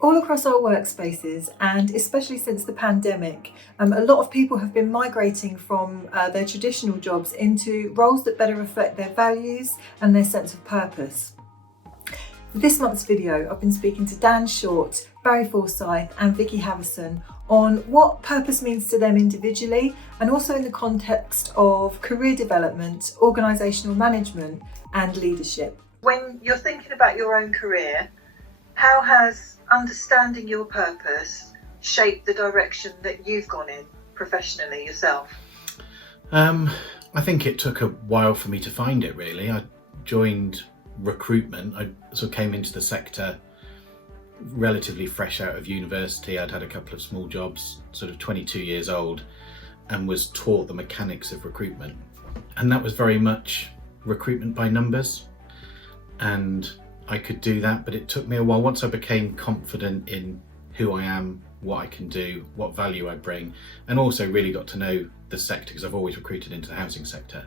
All across our workspaces, and especially since the pandemic, a lot of people have been migrating from their traditional jobs into roles that better reflect their values and their sense of purpose. For this month's video, I've been speaking to Dan Short, Barry Forsythe and Vicki Haverson on what purpose means to them individually and also in the context of career development, organisational management and leadership. When you're thinking about your own career, how has understanding your purpose shaped the direction that you've gone in professionally yourself? I think it took a while for me to find it, really. I joined Recruitment. I sort of came into the sector relatively fresh out of university. I'd had a couple of small jobs, sort of 22 years old, and was taught the mechanics of recruitment. And that was very much recruitment by numbers. And I could do that, but it took me a while. Once I became confident in who I am, what I can do, what value I bring, and also really got to know the sector, because I've always recruited into the housing sector,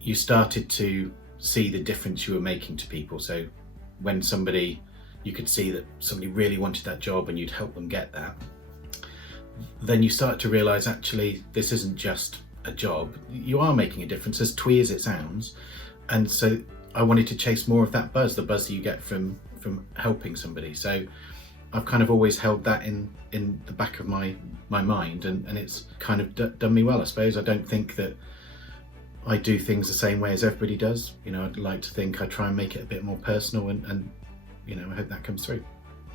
you started to see the difference you were making to people. So when you could see that somebody really wanted that job and you'd help them get that, then you start to realise actually this isn't just a job, you are making a difference, as twee as it sounds. And so I wanted to chase more of that buzz, the buzz that you get from helping somebody. So I've kind of always held that in the back of my mind, and it's kind of done me well, I suppose. I don't think that I do things the same way as everybody does. You know, I'd like to think I try and make it a bit more personal, and you know, I hope that comes through.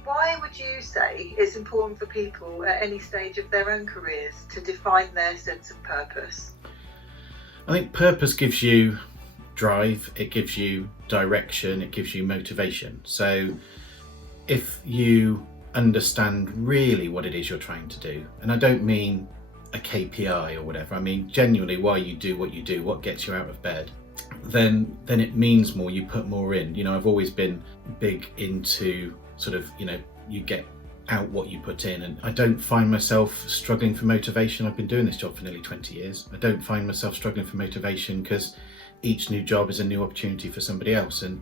Why would you say it's important for people at any stage of their own careers to define their sense of purpose? I think purpose gives you drive, it gives you direction, it gives you motivation. So if you understand really what it is you're trying to do, and I don't mean a KPI or whatever, I mean genuinely why you do, what gets you out of bed, then it means more, you put more in. You know, I've always been big into sort of, you know, you get out what you put in, and I don't find myself struggling for motivation. I've been doing this job for nearly 20 years. I don't find myself struggling for motivation because each new job is a new opportunity for somebody else. And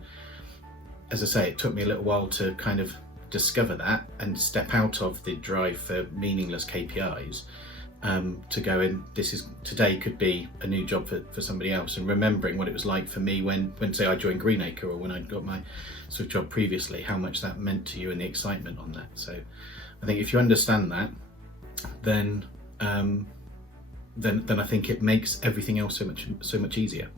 as I say, it took me a little while to kind of discover that and step out of the drive for meaningless KPIs to go in, today could be a new job for somebody else, and remembering what it was like for me when say I joined Greenacre, or when I got my sort of job previously, how much that meant to you and the excitement on that. So I think if you understand that, then I think it makes everything else so much easier.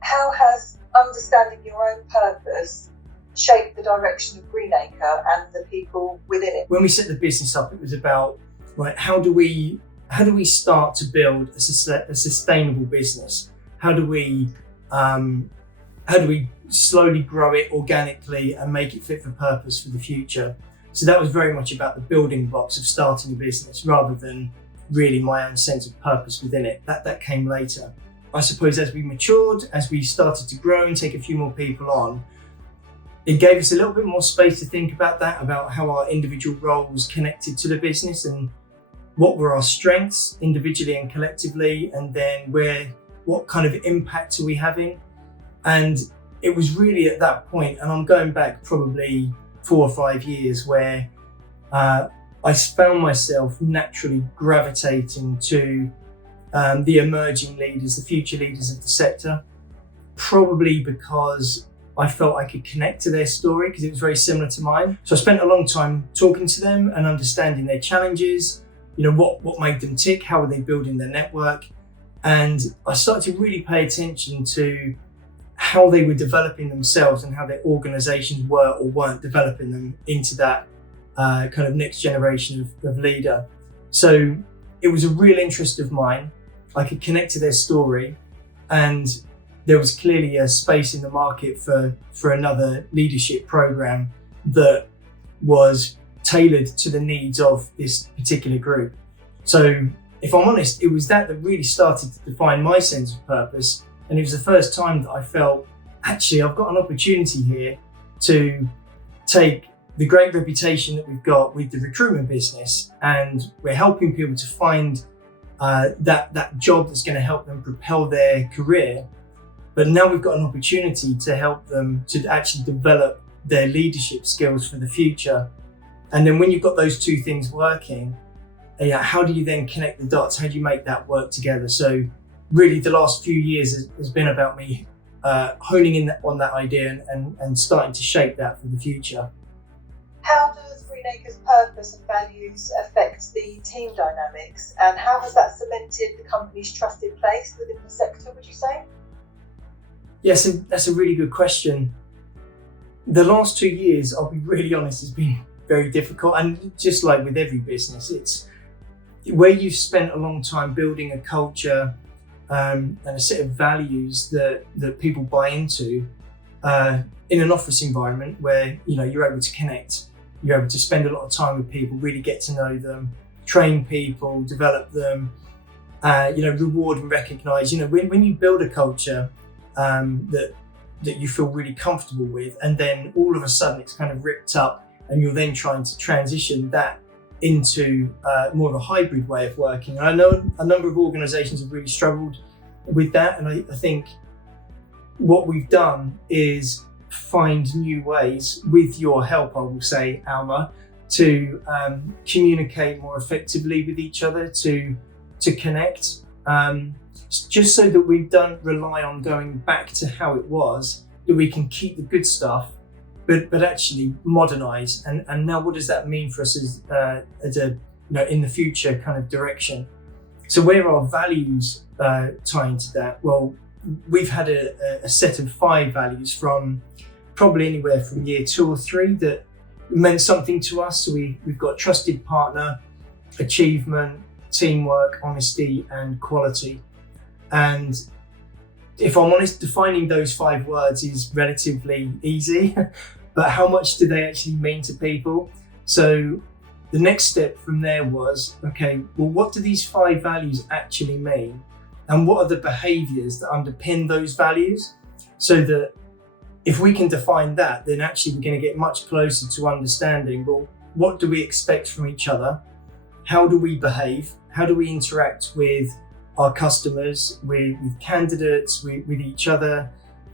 How has understanding your own purpose shaped the direction of Greenacre and the people within it? When we set the business up, it was about, right, how do we start to build a sustainable business? How do we slowly grow it organically and make it fit for purpose for the future? So that was very much about the building blocks of starting a business, rather than really my own sense of purpose within it. That came later. I suppose as we matured, as we started to grow and take a few more people on, it gave us a little bit more space to think about that, about how our individual roles connected to the business and what were our strengths individually and collectively, and then what kind of impact are we having. And it was really at that point, and I'm going back probably 4 or 5 years, where I found myself naturally gravitating to the emerging leaders, the future leaders of the sector, probably because I felt I could connect to their story, because it was very similar to mine. So I spent a long time talking to them and understanding their challenges, you know, what made them tick, how were they building their network. And I started to really pay attention to how they were developing themselves and how their organisations were or weren't developing them into that kind of next generation of leader. So it was a real interest of mine. I could connect to their story, and there was clearly a space in the market for another leadership program that was tailored to the needs of this particular group. So if I'm honest, it was that really started to define my sense of purpose. And it was the first time that I felt, actually, I've got an opportunity here to take the great reputation that we've got with the recruitment business, and we're helping people to find that job that's going to help them propel their career. But now we've got an opportunity to help them to actually develop their leadership skills for the future. And then when you've got those two things working, how do you then connect the dots? How do you make that work together? So really the last few years has been about me honing in on that idea and starting to shape that for the future. How does Greenacre's purpose and values affect the team dynamics, and how has that cemented the company's trusted place within the sector, would you say? Yes, that's a really good question. The last 2 years, I'll be really honest, has been very difficult. And just like with every business, it's where you've spent a long time building a culture and a set of values that people buy into in an office environment where you're able to connect, you're able to spend a lot of time with people, really get to know them, train people, develop them, reward and recognise. When you build a culture that you feel really comfortable with, and then all of a sudden it's kind of ripped up, and you're then trying to transition that into more of a hybrid way of working. And I know a number of organisations have really struggled with that, and I think what we've done is find new ways, with your help, I will say, Alma, to communicate more effectively with each other, to connect, just so that we don't rely on going back to how it was, that we can keep the good stuff, but actually modernise. And now what does that mean for us as a in the future kind of direction? So where are our values tie into that? Well, we've had a set of 5 values from probably anywhere from year 2 or 3 that meant something to us. So we've got trusted partner, achievement, teamwork, honesty, and quality. And if I'm honest, defining those 5 words is relatively easy, but how much do they actually mean to people? So the next step from there was, okay, well, what do these 5 values actually mean? And what are the behaviours that underpin those values? So that if we can define that, then actually we're going to get much closer to understanding, well, what do we expect from each other? How do we behave? How do we interact with our customers, with candidates, with each other?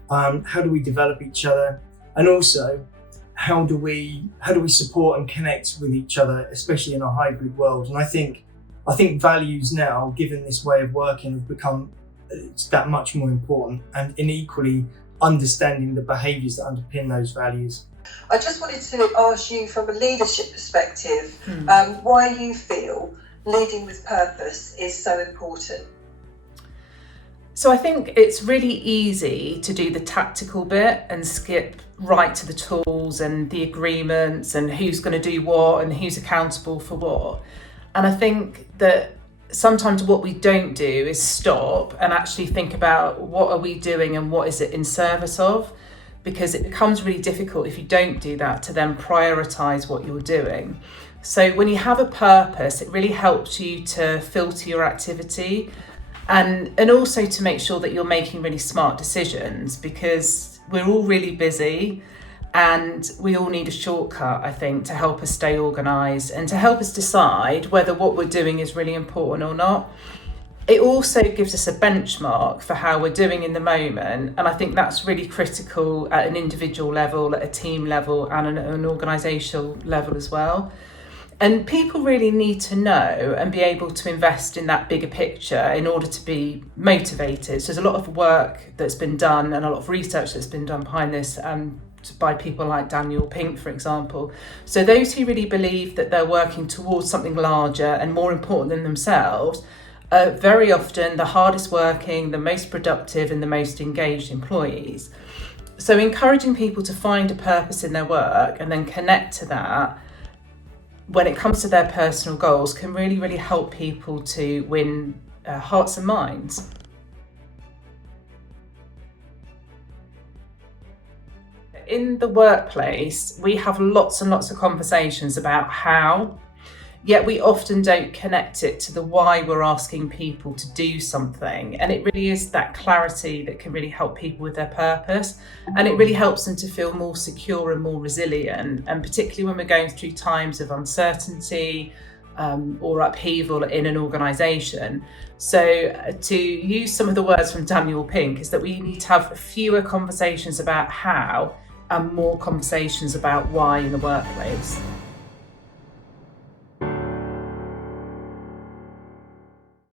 How do we develop each other? And also, how do we support and connect with each other, especially in a hybrid world? And I think values now, given this way of working, have become that much more important, and equally understanding the behaviours that underpin those values. I just wanted to ask you, from a leadership perspective, why you feel leading with purpose is so important. So I think it's really easy to do the tactical bit and skip right to the tools and the agreements and who's going to do what and who's accountable for what. And I think that sometimes what we don't do is stop and actually think about what are we doing and what is it in service of, because it becomes really difficult if you don't do that to then prioritise what you're doing. So when you have a purpose, it really helps you to filter your activity and also to make sure that you're making really smart decisions, because we're all really busy and we all need a shortcut, I think, to help us stay organised and to help us decide whether what we're doing is really important or not. It also gives us a benchmark for how we're doing in the moment, and I think that's really critical at an individual level, at a team level, and an organisational level as well. And people really need to know and be able to invest in that bigger picture in order to be motivated. So there's a lot of work that's been done and a lot of research that's been done behind this by people like Daniel Pink, for example. So those who really believe that they're working towards something larger and more important than themselves are very often the hardest working, the most productive, and the most engaged employees. So encouraging people to find a purpose in their work and then connect to that when it comes to their personal goals can really, really help people to win hearts and minds. In the workplace, we have lots and lots of conversations about how, yet we often don't connect it to the why we're asking people to do something. And it really is that clarity that can really help people with their purpose. And it really helps them to feel more secure and more resilient. And particularly when we're going through times of uncertainty, or upheaval in an organisation. So to use some of the words from Daniel Pink is that we need to have fewer conversations about how and more conversations about why in the workplace.